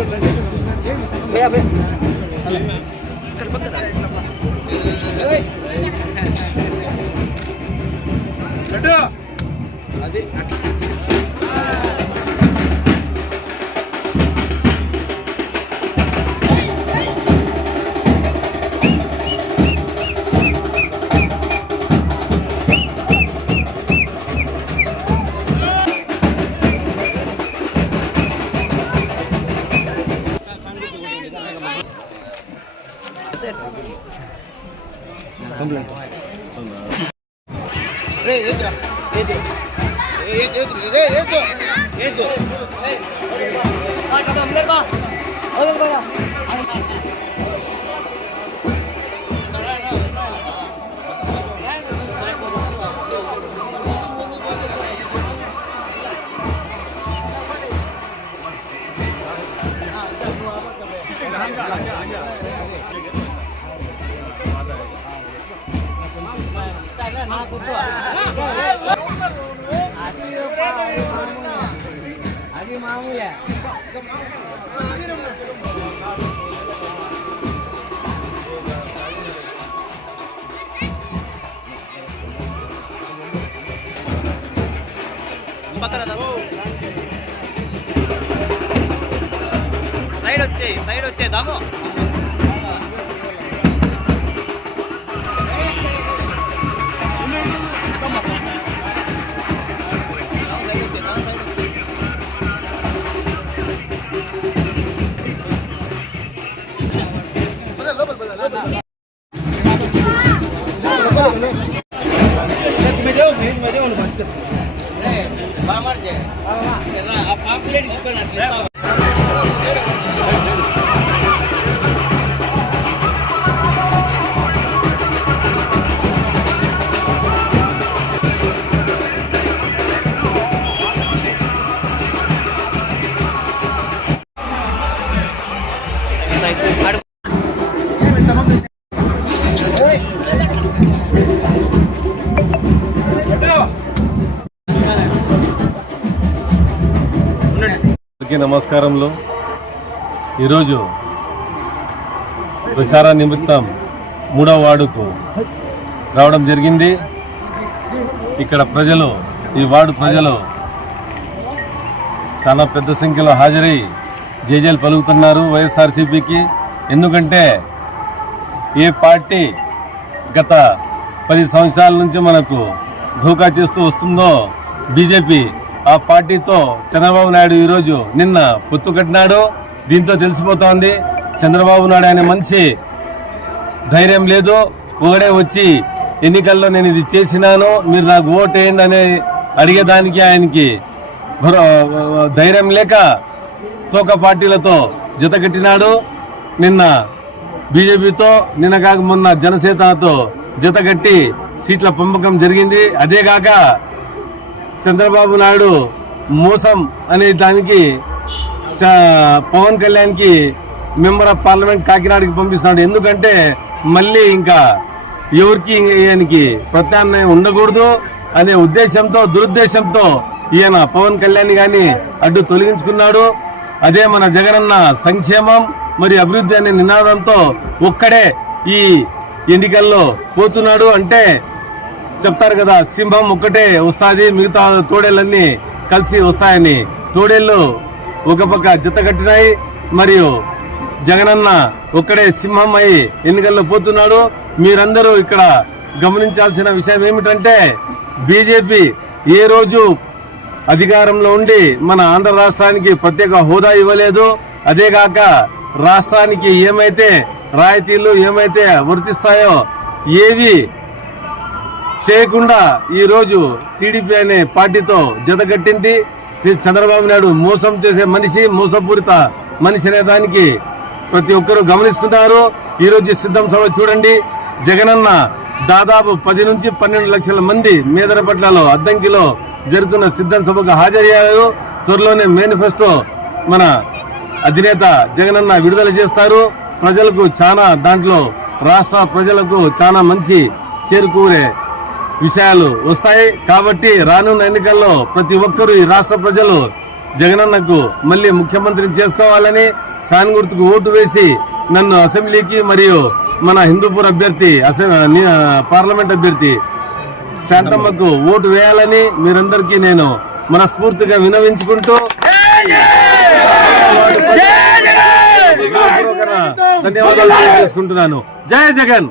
అది అది మామూలే సైడ్ వచ్చే దాము నమస్కారంలో ఈరోజు ప్రచార నిమిత్తం 3వ వార్డుకు రావడం జరిగింది. ఇక్కడ ప్రజలు ఈ వార్డు ప్రజలు చాలా పెద్ద సంఖ్యలో హాజరై జేజేలు పలుకుతున్నారు వైఎస్ఆర్సీపీకి. ఎందుకంటే ఏ పార్టీ గత 10 సంవత్సరాల నుంచి మనకు ధోకా చేస్తూ వస్తుందో బీజేపీ ఆ పార్టీతో చంద్రబాబు నాయుడు ఈరోజు నిన్న పొత్తు కట్టినాడు. దీంతో తెలిసిపోతోంది చంద్రబాబు నాయుడు అనే మనిషి ధైర్యం లేదు. ఒకడే వచ్చి ఎన్నికల్లో నేను ఇది చేసినాను మీరు నాకు ఓటు వేయండి అని అడిగేదానికి ఆయనకి ధైర్యం లేక తోక పార్టీలతో జతకట్టినాడు. నిన్న బీజేపీతో నిన్న కాక మొన్న జనసేనతో జతకట్టి సీట్ల పంపకం జరిగింది. అదేగాక చంద్రబాబు నాయుడు మోసం అనే దానికి పవన్ కళ్యాణ్కి మెంబర్ ఆఫ్ పార్లమెంట్ కాకినాడకి పంపిస్తున్నాడు. ఎందుకంటే మళ్ళీ ఇంకా ఎవరికి ఈయనకి ప్రత్యామ్నాయం ఉండకూడదు అనే ఉద్దేశంతో దురుద్దేశంతో ఈయన పవన్ కళ్యాణ్ గాని అడ్డు తొలగించుకున్నాడు. అదే మన జగనన్న సంక్షేమం మరి అభివృద్ధి అనే నినాదంతో ఒక్కడే ఈ ఎన్నికల్లో పోతున్నాడు. అంటే చెప్తారు కదా సింహం ఒక్కటే వస్తాది మిగతా తోడేళ్ళన్నీ కలిసి వస్తాయని. తోడేళ్ళు ఒక పక్క జత కట్టినాయి మరియు జగనన్న ఒక్కడే సింహం అయి ఎన్నికల్లో పోతున్నాడు. మీరందరూ ఇక్కడ గమనించాల్సిన విషయం ఏమిటంటే బీజేపీ ఏ రోజు అధికారంలో ఉండి మన ఆంధ్ర రాష్ట్రానికి ప్రత్యేక హోదా ఇవ్వలేదు. అదేగాక రాష్ట్రానికి ఏమైతే రాయితీలు ఏమైతే వర్తిస్తాయో ఏవి చేయకుండా ఈ రోజు టీడీపీ అనే పార్టీతో జతకట్టింది. చంద్రబాబు నాయుడు మోసం చేసే మనిషి, మోసపూరిత మనిషి అనే దానికి ప్రతి ఒక్కరూ గమనిస్తున్నారు. ఈ రోజు సిద్ధం సభ చూడండి. జగనన్న దాదాపు 10 నుంచి 12 లక్షల మంది మేదరపట్లలో అద్దంకిలో జరుగుతున్న సిద్ధం సభకు హాజరయ్యారు. త్వరలోనే మేనిఫెస్టో మన అధినేత జగనన్న విడుదల చేస్తారు. ప్రజలకు చాలా దాంట్లో రాష్ట్ర ప్రజలకు చాలా మంచి చేరుకూరే విషయాలు వస్తాయి. కాబట్టి రానున్న ఎన్నికల్లో ప్రతి ఒక్కరూ ఈ రాష్ట్ర ప్రజలు జగనన్నకు మళ్ళీ ముఖ్యమంత్రిని చేసుకోవాలని ఫ్యాన్ గుర్తుకు ఓటు వేసి నన్ను అసెంబ్లీకి మరియు మన హిందూపూర్ అభ్యర్థి పార్లమెంట్ అభ్యర్థి శాంతమ్మకు ఓటు వేయాలని మీరందరికీ నేను మనస్ఫూర్తిగా వినవించుకుంటూ ధన్యవాదాలు తెలియజేసుకుంటున్నాను. జై జగన్.